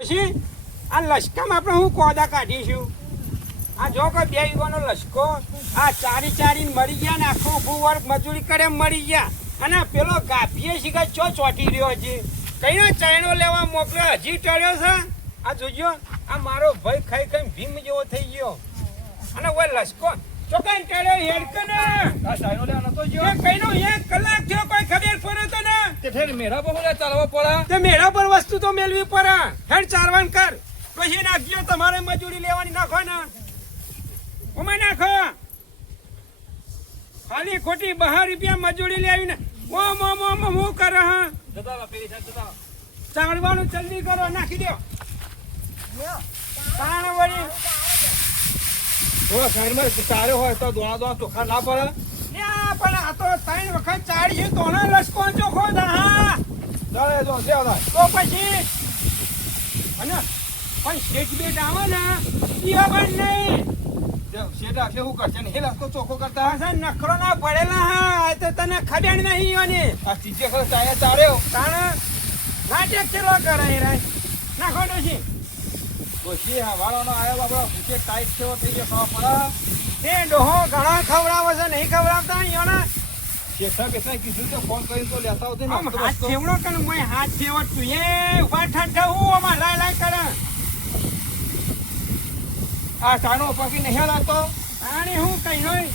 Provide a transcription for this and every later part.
પછી આ લશ્કરમાં આપણે હું કોદા કાઢીશું. આ જો કોઈ 2 વીઘાનો લશ્કો આ ચારી મરી ગયા ને આખું ઊભું વર્ગ મજૂરી કરે મરી ગયા. અને પેલો ગાભીએ શીખા ચોટી રહ્યો છે. કઈનો ચાયણો લેવા મોકલ્યો હજી ટળ્યો છે. આ જોજો આ મારો ભાઈ ખાઈ ખાઈ ભીમ જેવો થઈ ગયો. અને ઓય લશ્કો ચોકાઈ ટળ્યો હેડકે ને આ ચાયણો લેવા નતો ગયો. કઈનો 1 કલાક થયો કોઈ ખબર પડે તો ને તે ફેર મેરા પર બોલે ચાલવા પડે. તે મેરા પર વસ્તુ તો મેળવી પડે. હેડ ચારવાન કર પછી નાખજો. તમારે મજૂરી લેવાની નાખો ને ઉમે નાખો. ખાલી ખોટી 12 રૂપિયા મજૂરી લેવી ને હું કરે. હા ચાળવાનું જલ્દી કરો નાખી દો. તાણ વળી સારો હોય તો દોણા ચોખા ના પડે. પણ આ તો 3 વખત ચાળી દોણા લસકો ચોખ્ખો હા તો પછી અને પણ શેઠ બેટ આવે ને એ ખબર નહીં. શેઠ આટલે હું કરશે ને એ રસ્તો ચોખ્ખો કરતા હશે. નખરો ના પડેલા હા તો તને ખબર નહીં અને આ સીધે ખરો ચાયા ચાર્યો તાણ નાટક ચેલો કરે નાખો ડોશી. ડોશી હવાળાનો આવ્યો બાબા ભૂખે ટાઈટ થયો થઈ ગયો ખાવા પડે. તે ડોહો ઘણા ખવડાવે છે નહીં ખવડાવતા અહીંયાના. શેઠા બેઠા કીધું તો ફોન કરીને તો લેતા આવતો ને હાથ ફેવડો કે મેં હાથ ફેવડ તું એ ઉભા ઠંડા હું આમાં લાય કરે. આ ચાણો પકી નહીં લાગતો આને હું કઈ હોય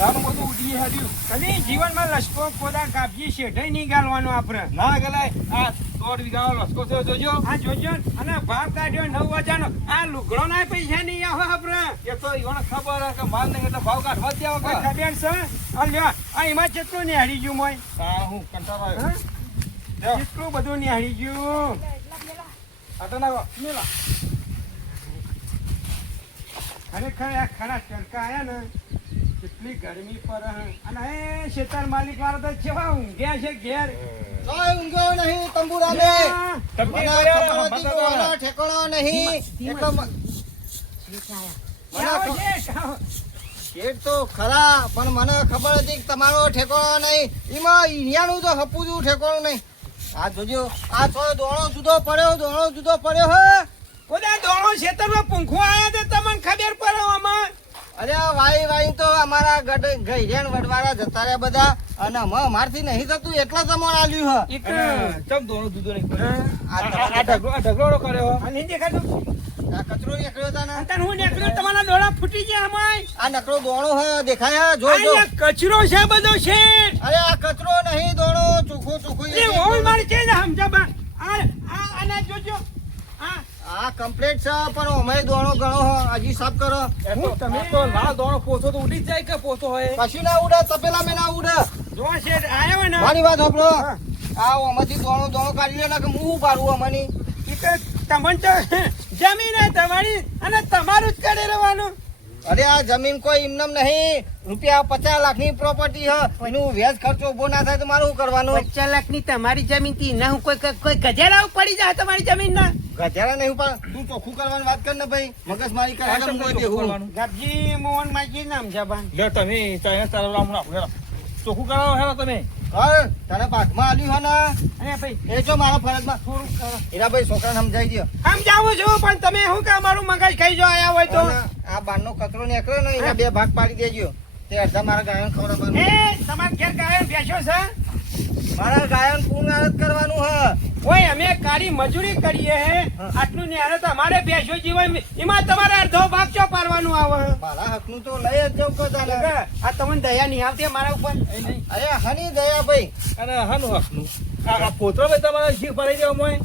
રાનું બધું ઉડી હાડ્યું. કદી જીવનમાં લશ્કો કોદા કાપજી શેઠાઈ નહીં ગાલવાનો આપણે ના ગલાય. આ 1.5 વીઘાનો લશ્કો થયો જોજો. આ જોજો અને ભાવ કાઢ્યો 9,000 નો. આ લુગડો ના પૈસા નહીં આવે આપણે. એ તો ઈવોને ખબર કે માલ નહીં એટલે ભાવ કાઢવા જ દેવા ખબર છે. આ લ્યો આ એમાં કેટલું નિહાળી ગયું મોય. હા હું કંટાળો આવ્યો. કેટલું બધું નિહાળી ગયું. આ તો ના મેલા ખરેખર આ ખરા ચરકા આયા ને કેટલી ગરમી પર. અને એ શેતાર માલિક વાળો તો કેવા ઊંઘ્યા છે ઘેર. ઊંઘ્યો નહીં તંબુરાને ઠેકાણો નહીં. શેઠ તો ખરા પણ મને ખબર હતી કે તમારો ઠેકાણો નહીં. એમાં ઈયાનું તો હપુજું ઠેકાણું નહીં. આ જોજો આ તો દોણો જુદો પડ્યો હે. કોદા દોણો ખેતરમાં પૂંખો આયા તો તમને ખબર પડે આમાં. અરે વાઈ તો અમારા ગઈરેણ વડવાળા જતા રહ્યા બધા. અને અમારથી નહીં થતું એટલા જમણ આલ્યું હે. ચમ દોણો જુદો નહીં આ ઢગલો કર્યો આ નહીં દેખાતું. આ કચરો નીકળ્યો હતા ને તને હું નીકળ્યો તમારા દોડા ફૂટી ગયા અમાય. આ નકરો દોણો હે દેખાય જો કચરો છે બધો છે. અરે આ કચરો નહીં દોણો ચોખ્ખું એ ઓય મારી છે ને સમજા બા. આ આના જોજો આ કમ્પ્લીટ છે પણ અમે દોણો ગણો હજી સાફ કરો. તમે તો ના દોણો પોછો તો ઉડી જાય કે પોછો હોય કશું ના ઉડે તપેલા મેં ના ઉડે. જો શેઠ આયો ને મારી વાત સાંભળો. આ ઓમાંથી દોણો કાઢી લે ને કે હું પાડું અમાની. તમને તો જમીન તમારી અને તમારું જ કરે રહેવાનું. અરે આ જમીન કોઈ એમનેમ નહીં. રૂપિયા 50 લાખની પ્રોપર્ટી હ. એનું વ્યાજ ખર્ચો ઉભો ના થાય તો મારું શું કરવાનું? 50 લાખની તમારી જમીન થી ના હું કોઈ ગજેરા પડી જાય તમારી જમીન ના. ગધેડા નહીં પણ તું ચોખ્ખું કરવાની વાત કર ને ભાઈ. મગજ મારી કરે ગાબજી મોહન માજી નામ છે બા. તમે ચોખ્ખું કરાવો હેલો તમે. તને પાકમાં આલ્યું હે ને અરે ભાઈ એ જો મારા ફરજમાં થોડું એના ભાઈ છોકરાને સમજાવી દો. સમજાવું છું પણ તમે શું કે અમારું મગજ ખાઈ જો આયા હોય તો. આ બારનો કચરો નીકળ્યો ને એના 2 ભાગ પાડી દેજો. તે અડધા મારા ગાયન ખવડાવવાનું. એ તમારા ઘેર ગાયન બેસ્યો છે. મારા ગાયન પૂર્ણ આરત કરવાનું હે. ઓય અમે કાળી મજૂરી કરીએ હે આટલું ને અરે તમારે બેસ્યો જીવન એમાં તમારે અડધો ભાગ ચો પાડવાનું આવે. મારા હકનું તો લઈ જ જવું પડે. આ તમને દયા નહીં આવતી મારા ઉપર. અરે હની દયા ભાઈ. અને હાનું હકનું આ પોતરો ભાઈ તમારા જીવ ભરાઈ દેવા મોય.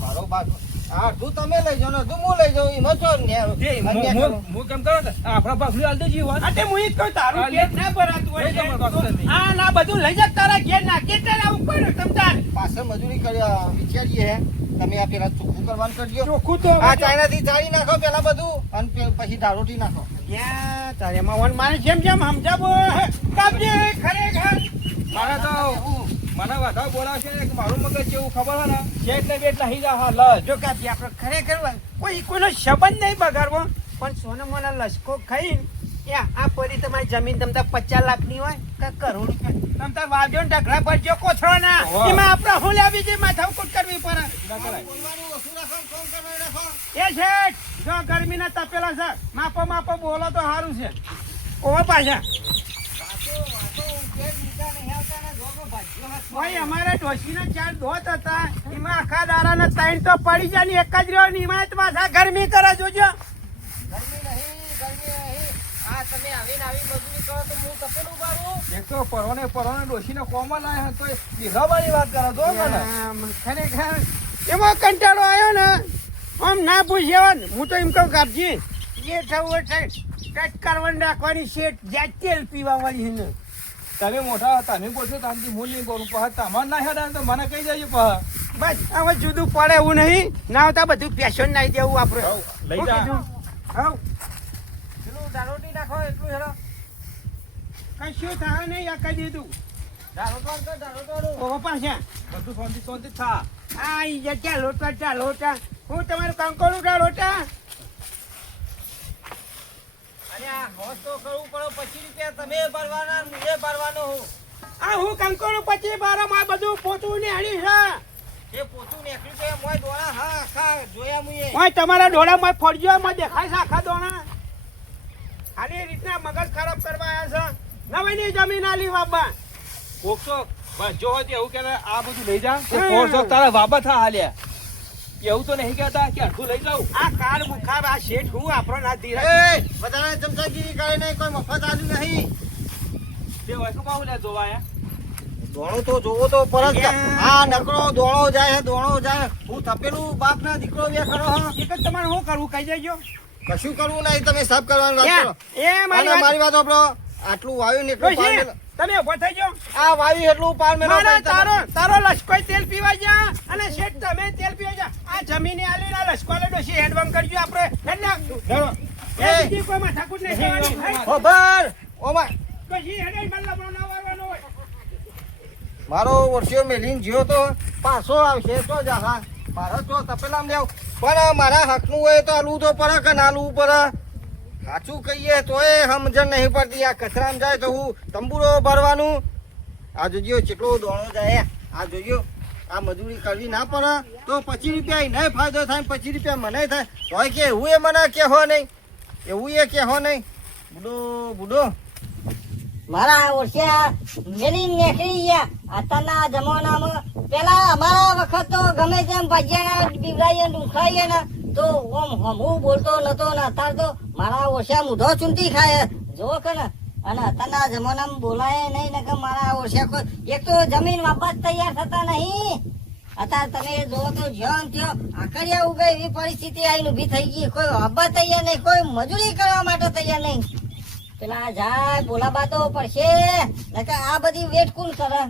મારો ભાગ હા તું તમે લઈ જાઓ ને તું હું લઈ જાઉં એમાં ચો હું કેમ કરો ને આપણા ભાગલું હાલ દેજી વાત. અતે હું ઈ કહું તારું ઘેર ના ભરાતું હોય. આ ના બધું લઈ જા તારા ઘેર નાખી તારા ઉપર તમતાર પાછળ મજૂરી કરી વિચારીએ હે. તમે આ પેલા ચોખ્ખું કરવાનું કરજો. ચોખ્ખું તો આ ચાઇનાથી ચાળી નાખો પેલા બધું અને પછી દારૂટી નાખો. યા તારે માં વન મારે જેમ સમજાવો કાપજે ખરેખર. મારા તો મને વધારે બોલાવશે કે મારું મગજ જેવું ખબર હે ને શેઠ ને બેટ નહીં જા હા લ જો કાપી આપણે ખરેખર કોઈનો સંબંધ નહીં બગાડવો પણ સોનો મને લસકો ખાઈને આ પરી તમારી જમીન તમતા 50 લાખની હોય કે કરોડ રૂપિયા તમ તાર વાજો ને ઢગલા ભરજો કોથળો ના ઓહો. એમાં આપણે હું લાવી છે માથા કૂટ કરવી પડે ના કરાય. બોલવાનું ઓછું રાખો, કોમ કરવાનું રાખો. એ શેઠ જો ગરમીના તપેલા છે માપો માપો બોલો તો સારું છે ઓવા પાછા વાતો પેટ ઊંચા નહીં આવતા ને જોગો ભાગ્યો હાથ ભાઈ અમારે ડોશીના 4 દોત હતા એમાં આખા દાડાના 3 તો પડી જાય ને એક જ રહ્યો ને એમાં જ પાછા ગરમી કરે જોજો ગરમી નહીં. આ તમે આવીને આવી મજૂરી કરો તો હું તપેલું ઉગાડું. એક તો પરોને ડોશીને કોમા લાયા તો દીઘાવાળી વાત કરો તો મને. આમ ખરેખર એવો કંટાળો આવ્યો ને આમ ના પૂછ્યો ને હું તો એમ કહું કાપજી જે થવું છે કટ કરવાની રાખવાની શેઠ જ્યાં તેલ પીવા વાળી છે ને તમે મોટા તમે બોલશો તાનથી હું નહીં બોલું પહ તમારે ના હેડા તો મને કહી દેજો પહ. બસ હવે જુદું પડે એવું નહીં ના હોતા બધું પેશન નાઈ દેવું આપણે હઉ, લઈ શું જા. કીધું? હઉ, પેલું દારોટી નાખો એટલું હેરો. કશું થાય નહીં આ કહી દીધું દારોટવાનું તો દારોટવાનું. ઓહો પાછા બધું શાંતિ શાંતિ થા. આ ઈ જે ચાલ લોટા હું તમારું કંકોડું કા લોટા અને આ હોશ તો કરવું પડે. 25 રૂપિયા તમે ભરવાના ને હું ભરવાનો હું. આ હું કંકોડું પછી બારમાં બધું પોતું ને હળી છે એ પોતું નીકળ્યું કે મોય દોડા હા આખા જોયા મુએ. ઓય તમારા ડોળામાં ફરજો એમાં દેખાય છે આખા દોણા આની રીતના મગજ ખરાબ કરવા આવ્યા છે નવીની જમીન આલી બાબા કોકસો જો હોય તો એવું કે આ બધું લઈ જા હા. કોરસો તારા વાબા થા હાલ્યા એવું તો નહીં કહેતા કે અડધું લઈ જાઉં. આ કાર મુખાર આ શેઠ હું આપણો ના ધીરજ એ બધાને ચમચાગીરી કરે નહીં, કોઈ મફત આલ્યું નહીં. તે વૈકું પાઉં લે જોવા આયા. દોણો તો જોવો તો પરત છે. આ નકરો દોણો જાય દોણો જાય. હું તપેલું બાપ ના દીકરો બે ખરો હા. એક જ તમારે શું કરવું કહી દેજો કશું કરવું નહીં, તમે સાફ કરવાની વાત કરો. એ મારી અને વાત મારી વાત સાંભળો. આટલું વાયુ ને એટલું પાર ડોશી, મેલો. તમે ઉભો થઈ જાઓ આ વાયુ એટલું પાર મેલો મારા ભાઈ તમે. તારો લશ્કોય તેલ પીવા જા અને શેઠ તમે તેલ પીવા જા આ જમીને આલી ના લશ્કોલે ડોશી હેડવામ કરજો આપણે હેડ નાખશું ધરો. એ બીજી કોઈ માથાકૂટ નહીં જવાની હે? ખબર ઓમાં ડોશી હેડે મલ્લાપણો ના વારવાનો હોય મારો વર્ષો મેલીને જ્યો તો પાછો આવશે તો જા. મારો તો તપેલામ લેવ પણ મારા હકનું હોય તો આલવું તો પડે કે ના આલવું પડે. સાચું કહીએ તોય સમજણ નહીં પડતી. આ કચરામાં જાય તો હું તંબુરો ભરવાનું. આ જોજો કેટલો દોણો જાય. આ જોજો આ મજૂરી કરવી ના પડે તો 25 રૂપિયા એને ફાયદો થાય 25 રૂપિયા મને થાય તોય કે એવું એ મને કહેવો નહીં, એવું એ કહેવો નહીં. બુડો મારા ઓછા મેલી નીકળી ગયા અત્યારના જમાનામાં. પેલા અમારા વખત તો ગમે તેમ ભજીયા બીવડાઈએ દુખાઈએ ને તો ઓમ હમું બોલતો નતો ને અત્યારે તો મારા ઓછા મૂઢો ચૂંટી ખાય જો કે ને. અને અત્યારના જમાનામાં બોલાય નહીં ને કે મારા ઓછા કોઈ એક તો જમીન વાપસ તૈયાર થતા નહીં. અત્યારે તમે જો તો જ્યાં ત્યાં આકડિયા ઉગે એવી પરિસ્થિતિ આવીને ઊભી થઈ ગઈ. કોઈ વાપસ તૈયાર નહીં, કોઈ મજૂરી કરવા માટે તૈયાર નહીં. પેલા જાય બોલાબા તો પડશે નકર આ બધી વેટ કોણ કરે.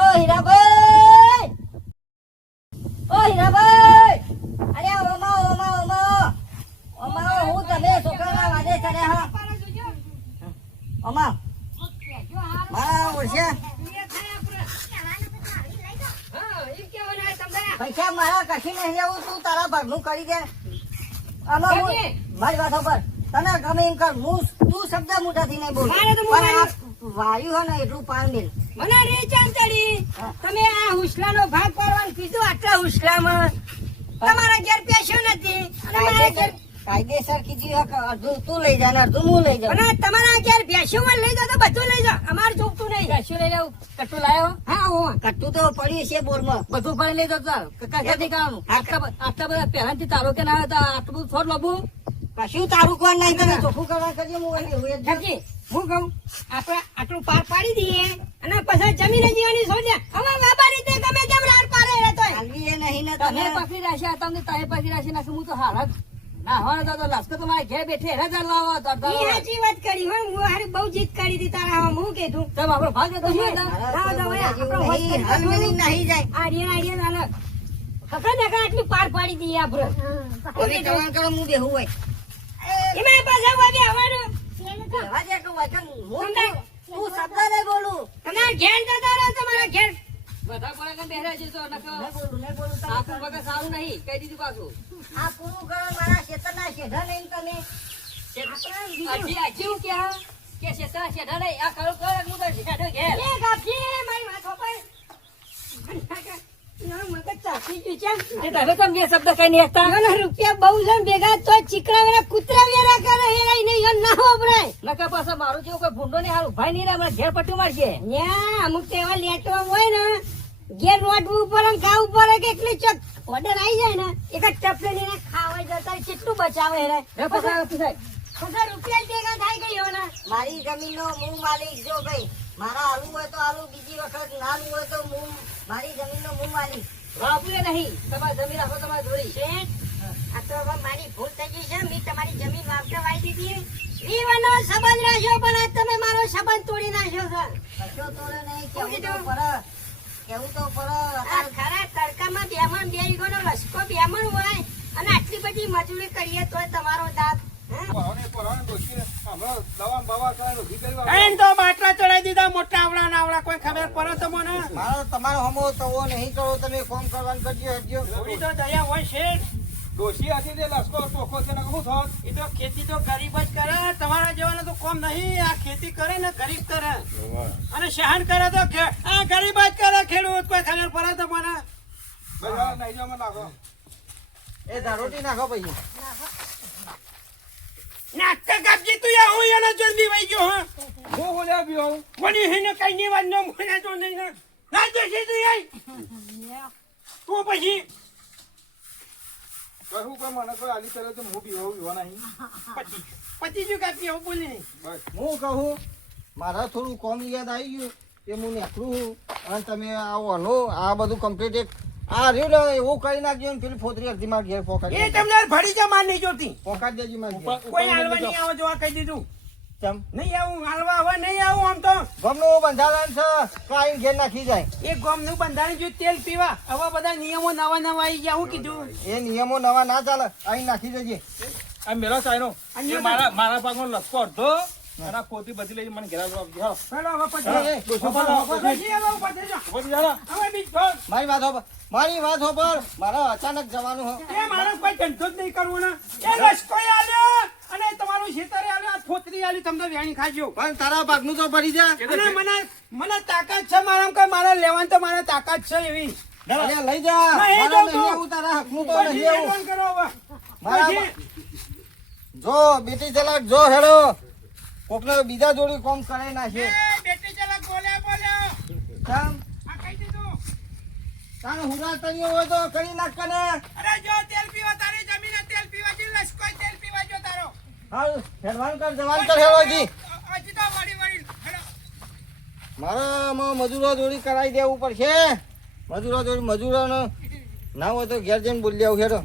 ઓ હીરાભાઈ, ઓ હીરાભાઈ, અરે ઓમા ઓમા ઓમા ઓમા હું તમે છોકરાના વાદે ચડે હા ઓમા મારા ઓળશે પૈસા મારા કશી નહીં લેવું. તું તારા ભાગનું કરી દે. આમાં હું મારી વાતો પર તને ગમે એમ કર. હું તું શબ્દ મોઢાથી નહીં બોલ. પણ આ વાયુ હે ને એટલું પાર મેલ. મને રે ચાંદડી તમે આ હુસલાનો ભાગ પાડવાનું કીધું. આટલા હુસલામાં તમારા ઘેર પેશો નથી અને મારા ઘેર કાયદેસર કીધું હે કે અડધું તું લઈ જા ને અડધું હું લઈ જાઉં. અને તમારા ઘેર ભેંસો લઈ જાઓ તો બધું લઈ જાઓ. અમારે જોગતું નહીં. કશું લઈ જાઉં. કટ્ટું લાયો? હા હો કટ્ટું તો પડ્યું છે બોરમાં. બધું ફરી લઈ જાઓ તાર કઈ કરવાનું. આટલા બધા પહેલાથી તારો કે ના હતા આટલું બધું થોડ લબું કશું તારું કોણ નહીં. તમે ચોખ્ખું કરવા કરજો. હું અહીં એવું જ ઠાકી હું કહું આપણે આટલું પાર પાડી દઈએ અને પછી જમીન જીવાની સોજ્યા હવે બાબા રીતે ગમે તેમ રાડ પાડે રહેતો હાલવી એ નહીં ને તમે તમે. પકડી રાખ્યા તમને તમે પકડી રાખ્યા નાખી હું તો હાલત ના હોય તો લાસ્કો તમારે ઘેર બેઠે હેરા લાવો સાચી વાત કરી હોય. હું હારી બહુ જીત કરી હતી તારા હું કીધું તમે આપણો ભાગ લેતો હાલવી નહીં જાય. આડિયા નાના ખબર ને આટલું પાર પાડી દઈએ આપણે ઓલી ટવાણ કરો હું બેહું હોય. એમાં પાછા વાગે આવવાનું બેહવા દે કે વચન હું તું શબ્દ નહીં બોલું. તમારા ઘેર જતા રહો તમારા ઘેર બધા પડે કે બેહરા છે તો નહીં બોલું તમે. આખું વગર સારું નહીં કહી દીધું પાછું આ પૂરું કરો મારા ખેતરના શેઢા નહીં તમે. હજી હું ક્યાં કે શેઠા શેઠા નહીં, આ કરું કર, હું તો શેઠો ઘેર. લે ગાભી, મારી વાત હોપાય. ના, મગજ ચાખી ગયું છે. તે તમે કેમ બે શબ્દ કઈ નહીં હતા? મને રૂપિયા બહુ છે ને ભેગા તો ચીકણા વેરા કૂતરા વેરા કરે હેરાઈ નહીં યો ના હોબરાય. નકર પાછો મારું જેવું કોઈ ભૂંડો નહીં હારું ભાઈ નહીં રે, હમણાં ઘેર પટ્ટું મારશે. ન્યા અમુક તો એવા લેટવા હોય ને ઘેર રોટવું ઉપર ને ખાવું પડે કે એટલી ચોક ઓર્ડર આવી જાય ને એક જ ટપલે લઈને ખાવા જતા કેટલું બચાવે હેરાય. રે પાછા પૂછાય. બધા રૂપિયા જ ભેગા થાય ગયો ને. મારી જમીનનો હું માલિક જો ભાઈ, મારા આલુ હોય તો આલુ, બીજી વખત નાનું હોય તો હું મારી જમીનનો હું માલિક. બાપુએ નહીં, તમારે જમીન રાખો તમારે જોડી. શેઠ, આ તો હવે મારી ભૂલ થઈ ગઈ છે. મેં તમારી જમીન વાવટે વાવી દીધી. જીવનનો સંબંધ રાખ્યો પણ આજ તમે મારો સંબંધ તોડી નાખ્યો છે. કશો તોડે નહીં, કેવું તો પડે. કેવું તો પડે. આ ખરા તડકામાં બેમણ બે વીઘોનો લસકો બેમણ હોય અને આટલી બધી મજૂરી કરીએ તોય તમારો દાંત. પરાણે ડોશી હમણાં દવા બવા કરાય ઊભી કરી વાળો. એને તો બાટલા ચડાવી દીધા મોટા આવડા નાવડા, કોઈ ખબર પડે તમને? મારો તમારો હમો તવો નહીં કરો, તમે કોમ કરવાનું કરજો હટજો. થોડી તો દયા હોય શેઠ. ડોશી હતી તે લસકો ચોખ્ખો છે ને શું થોત? એ તો ખેતી તો ગરીબ જ કરે, તમારા જેવાને તો કોમ નહીં. આ ખેતી કરે ને ગરીબ કરે અને સહન કરે તો આ ગરીબ જ કરે ખેડૂત. કોઈ ખબર પડે તમને? ભાઈ નહીં જવા નાખો. એ ધારોટી નાખો પછી. નાખતા કાપજી તું યા હું એના જલ્દી વઈ ગયો હા. હું બોલ્યા બી હોઉં. કોની હેને કઈ ની વાત ન મને તો નહીં ના જશે તું આઈ તું પછી કહું કોઈ મને કોઈ આલી કરે તો હું બી હોઉં એવા નહીં. પછી જો કાપી આવું બોલી નહીં. બસ હું કહું મારા થોડું કોમ યાદ આવી ગયું કે હું નીકળું અને તમે આવો હલો આ બધું કમ્પ્લીટ એક આ રહ્યું ને એવું કરી નાખજો ને પેલી ફોતરી અડધી માર ઘેર એ પોકાડી તમને ભડી જા માર નહીં જોતી. પોકાડી દેજી માર ઘેર. કોઈ હાલવા નહીં આવો જોવા કહી દીધું. ચમ નહીં આવું હાલવા હવે નહીં આવું. આમ તો ગમનું બંધારણ છે કાંઈ ઘેર નાખી જાય એક ગોમનું બંધારણ જોયું તેલ પીવા. હવે બધા નિયમો નવા નવા આવી ગયા. હું કીધું એ નિયમો નવા ના ચાલે અહીં નાખી દેજે. આ મેલો સાયનો અને એ મારા ભાગનો લસકો અડધો અને આ પોતી બધી લઈ મને ઘેરા આપજો. હાલો. હેલો હવે પછી એ, એ, પછી હવે પછી જો. બધી જાડા. હવે બીજ બોલ. મારી વાત હોબર મારે અચાનક જવાનું હો. એ મારે કોઈ ધંધો જ નહીં કરવો ને. એ લશ્કો આલ્યો અને તમારું ખેતરે આલ્યો, આ ફોતરી આલી, તમને વેણી ખાજો. પણ તારા ભાગનું તો ભરી જા. અને મને તાકાત છે મારામાં કે મારે લેવાની તો મારે તાકાત છે એવી. અરે લઈ જા. નહીં મારે જાઉં નહીં તો. આવું તારા હકનું તો પછી નહીં આવું. હેરાન કરો હવે. મારા પછી જો બેટી ચલાક જો હેડો કોકને બીજા જોડી કોમ કરાઈ નાખે. એ બેટી ચલા બોલ્યો કામ આ કહી દીધું. તારે હુરા તણીઓ હોય તો કરી નાખ કને. અરે જો તેલ પીવા તારી જમીને તેલ પીવા જી લશ્કો તેલ પીવા જો તારો. હાલ હેડવાન કર જવાન કર હેડો જી. હજી તો વળી હેડો. મારા મજૂરો જોડી કરાવી દેવું પડશે. મજૂરો જોડી મજૂરોને ના હોય તો ઘેર જઈને બોલી આવું હેડો.